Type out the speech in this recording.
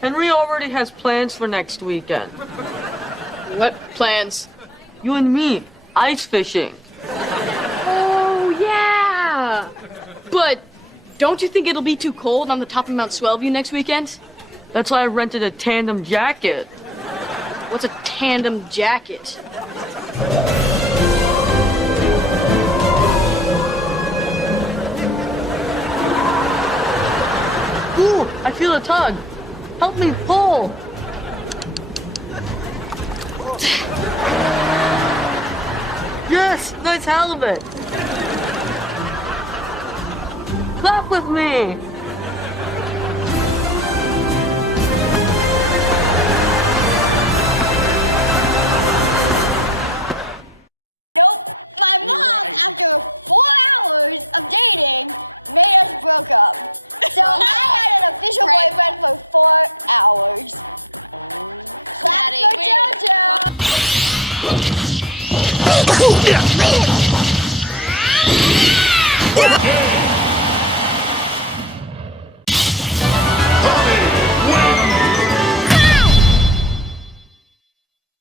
Henry already has plans for next weekend. What plans? You and me, ice fishing. Oh, yeah! But don't you think it'll be too cold on the top of Mount Swellview next weekend? That's why I rented a tandem jacket. What's a tandem jacket? Ooh, I feel a tug. Help me pull. Yes, nice halibut. Clap with me. Yeah.